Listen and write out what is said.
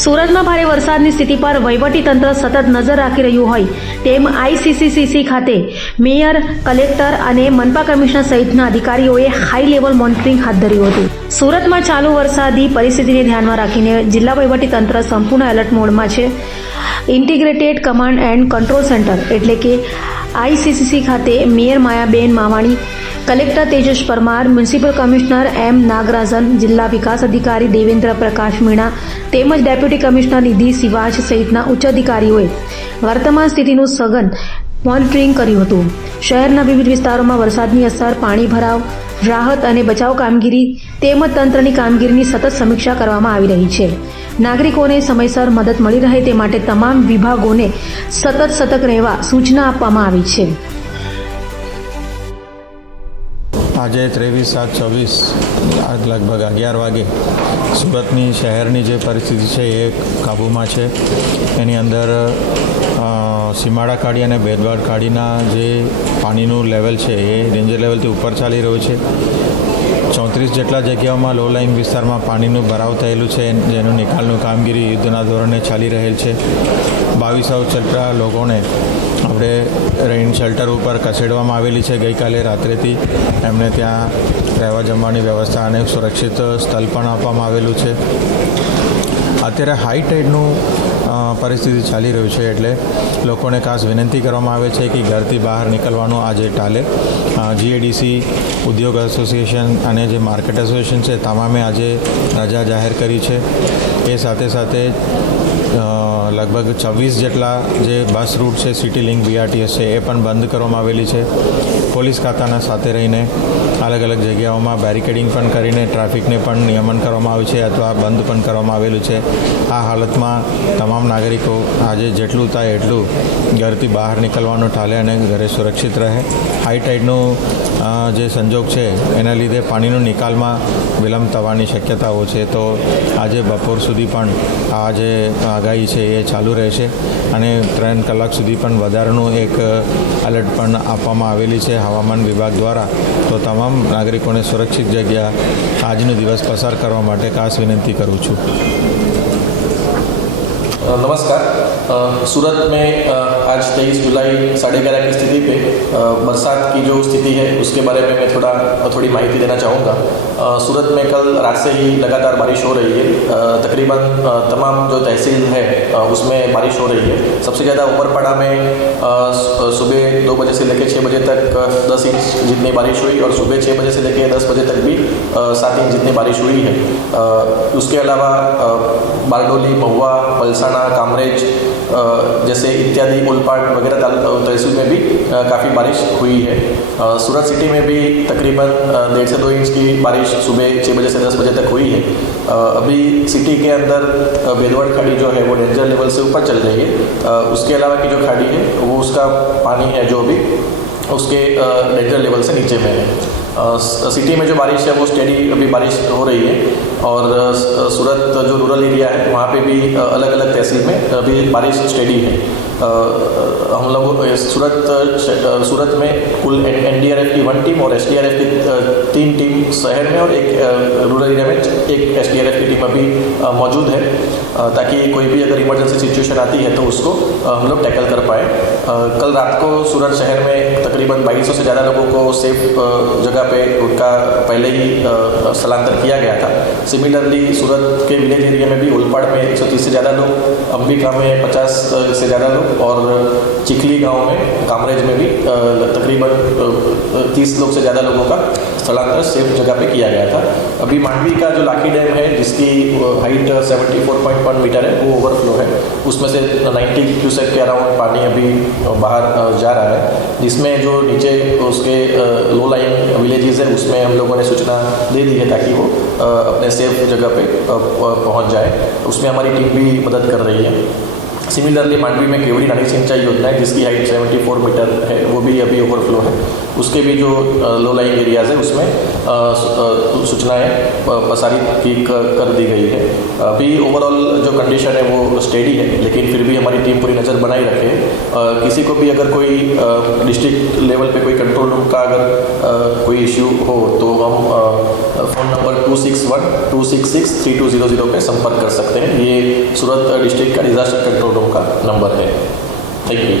સુરતમાં ભારે વરસાદની સ્થિતિ પર વહીવટીતંત્ર સતત નજર રાખી રહ્યું હોય તેમ આઈસીસીસીસી ખાતે મેયર, કલેક્ટર અને મનપા કમિશનર સહિતના અધિકારીઓએ હાઈ લેવલ મોનિટરિંગ હાથ ધર્યું હતું. સુરતમાં ચાલુ વરસાદી પરિસ્થિતિને ધ્યાનમાં રાખીને જિલ્લા વહીવટીતંત્ર સંપૂર્ણ એલર્ટ મોડમાં છે. Integrated command and control centre એટલે કે આઈસીસીસી ખાતે mayor Mayaben Mavani, collector Tejas Parmar, municipal commissioner M Nagarajan, જિલ્લા વિકાસ અધિકારી દેવેન્દ્ર પ્રકાશ મીણા તેમજ ડેપ્યુટી કમિશનર નિધિ સિવાજ સહિતના ઉચ્ચ અધિકારીઓએ વર્તમાન સ્થિતિનું સઘન મોનિટરિંગ કર્યું હતું. શહેરના વિવિધ વિસ્તારોમાં વરસાદની અસર, પાણી ભરાવ, રાહત અને બચાવ કામગીરી તેમજ તંત્રની કામગીરીની સતત સમીક્ષા કરવામાં આવી રહી છે. નાગરિકોને સમયસર મદદ મળી રહે તે માટે તમામ વિભાગોને સતત સતર્ક રહેવા સૂચના આપવામાં આવી છે. આજે 23/7/24 આજ લગભગ 11 વાગે સુરતની શહેરની જે પરિસ્થિતિ છે એ કાબૂમાં છે. એની અંદર સીમાડા ખાડી અને બેદવાડ ખાડીના જે પાણીનું લેવલ છે એ ડેન્જર લેવલથી ઉપર ચાલી રહ્યું છે. 34 જેટલા જગ્યાઓમાં લો લાઇન વિસ્તારમાં પાણીનું ભરાવ થયેલું છે, જેનું નિકાલનું કામગીરી યુદ્ધના ધોરણે ચાલી રહેલ છે. 2200 જેટલા લોકોને આપણે રેઇન શેલ્ટર ઉપર ખસેડવામાં આવેલી છે. ગઈકાલે રાત્રેથી એમને ત્યાં રહેવા જમવાની વ્યવસ્થા અને સુરક્ષિત સ્થળ પણ આપવામાં આવેલું છે. અત્યારે હાઈ ટાઈડનું પરિસ્થિતિ ચાલી રહ્યું છે, એટલે લોકોને ખાસ વિનંતી કરવામાં આવે છે કે ઘરથી બહાર નીકળવાનું આજે ટાલે. જીએડીસી, ઉદ્યોગ એસોસિએશન અને જે માર્કેટ એસોસિએશન છે તમામે આજે રજા જાહેર કરી છે. એ સાથે સાથે લગભગ 26 જેટલા જે બસ રૂટ છે, સિટી લિંક બીઆરટીએસ છે, એ પણ બંધ કરવામાં આવેલી છે. પોલીસ ખાતાના સાથે રહીને અલગ અલગ જગ્યાઓમાં બેરિકેડિંગ પણ કરીને ટ્રાફિકને પણ નિયમન કરવામાં આવ્યું છે અથવા બંધ પણ કરવામાં આવેલું છે. આ હાલતમાં તમામ નાગરિકો આજે જેટલું થાય એટલું ઘરથી બહાર નીકળવાનું ટાલે અને ઘરે સુરક્ષિત રહે. હાઈ ટાઈડનું જે સંજોગ છે એના લીધે પાણીનો નિકાલમાં વિલંબ થવાની શક્યતાઓ છે, તો આજે બપોર સુધી પણ આ જે આગાહી છે એ ચાલુ રહેશે અને 3 કલાક સુધી પણ વધારાનું એક એલર્ટ પણ આપવામાં આવેલી છે હવામાન વિભાગ દ્વારા. તો તમામ નાગરિકોને સુરક્ષિત જગ્યા આજનો દિવસ પસાર કરવા માટે ખાસ વિનંતી કરું છું. नमस्कार. सूरत में आज 23 जुलाई 11:30 की स्थिति पे बरसात की जो स्थिति है उसके बारे में मैं थोड़ी माहिती देना चाहूँगा. सूरत में कल रात से ही लगातार बारिश हो रही है. तकरीबन तमाम जो तहसील है उसमें बारिश हो रही है. सबसे ज़्यादा उमरपाड़ा में सुबह 2 बजे से लेकर 6 बजे तक 10 इंच जितनी बारिश हुई और सुबह 6 बजे से लेकर 10 बजे तक भी 7 इंच जितनी बारिश हुई है. उसके अलावा बारडोली, महुआ, पलसाना, कामरेज जैसे इत्यादि ओलपाड़ वगैरह तहसील में भी काफ़ी बारिश हुई है. सूरत सिटी में भी तकरीबन 1.5 से 2 इंच की बारिश सुबह 6 बजे से 10 बजे तक हुई है. अभी सिटी के अंदर बेदवाड़ खाड़ी जो है वो डेंजर लेवल से ऊपर चल रही है. उसके अलावा की जो खाड़ी है वो उसका पानी है जो भी उसके डेंजर लेवल से नीचे में है. सिटी में जो बारिश है वो स्टेडी अभी बारिश हो रही है और सूरत जो रूरल एरिया है वहाँ पे भी अलग अलग तहसील में अभी बारिश स्टेडी है. हम लोग सूरत में कुल एनडीआरएफ की 1 टीम और एसडीआरएफ की 3 टीम शहर में और एक रूरल एरिया में एक एसडीआरएफ की टीम अभी मौजूद है, ताकि कोई भी अगर इमरजेंसी सिचुएशन आती है तो उसको हम लोग टैकल कर पाए. कल रात को सूरत शहर में तकरीबन 2200 से ज़्यादा लोगों को सेफ जगह पे उनका पहले ही स्थलांतर किया गया था. सिमिलरली सूरत के विलेज एरिया में भी ओलपाड़ में 130 से ज़्यादा लोग, अंबिका में 50 से ज़्यादा लोग और चिखली गांव में, कामरेज में भी तकरीबन 30 लोग से ज़्यादा लोगों का स्थलांतर सेफ जगह पे किया गया था. अभी मांडवी का जो लाखी डैम है जिसकी हाइट 74.1 मीटर है वो ओवरफ्लो है. उसमें से 90 क्यूसेक के अराउंड पानी अभी बाहर जा रहा है, जिसमें जो नीचे उसके लो लाइन विलेजेस है उसमें हम लोगों ने सूचना दे दी है ताकि वो अपने सेफ जगह पे पहुंच जाए. उसमें हमारी टीम भी मदद कर रही है. सिमिलरली मांडवी में केवड़ी रानी सिंचाई योजना है जिसकी हाइट 74 मीटर है, वो भी अभी ओवरफ्लो है। उसके भी जो लो लाइंग एरियाज़ है उसमें सूचनाएं प्रसारित की कर दी गई है। अभी ओवरऑल जो कंडीशन है वो स्टेडी है, लेकिन फिर भी हमारी टीम पूरी नज़र बनाए रखे है। किसी को भी अगर कोई डिस्ट्रिक्ट लेवल पे कोई कंट्रोल रूम का अगर कोई इश्यू हो तो हम फ़ोन नंबर 261-266-3200 पे संपर्क कर सकते हैं। ये सूरत डिस्ट्रिक्ट का डिज़ास्टर कंट्रोल रूम का नंबर है। Thank you.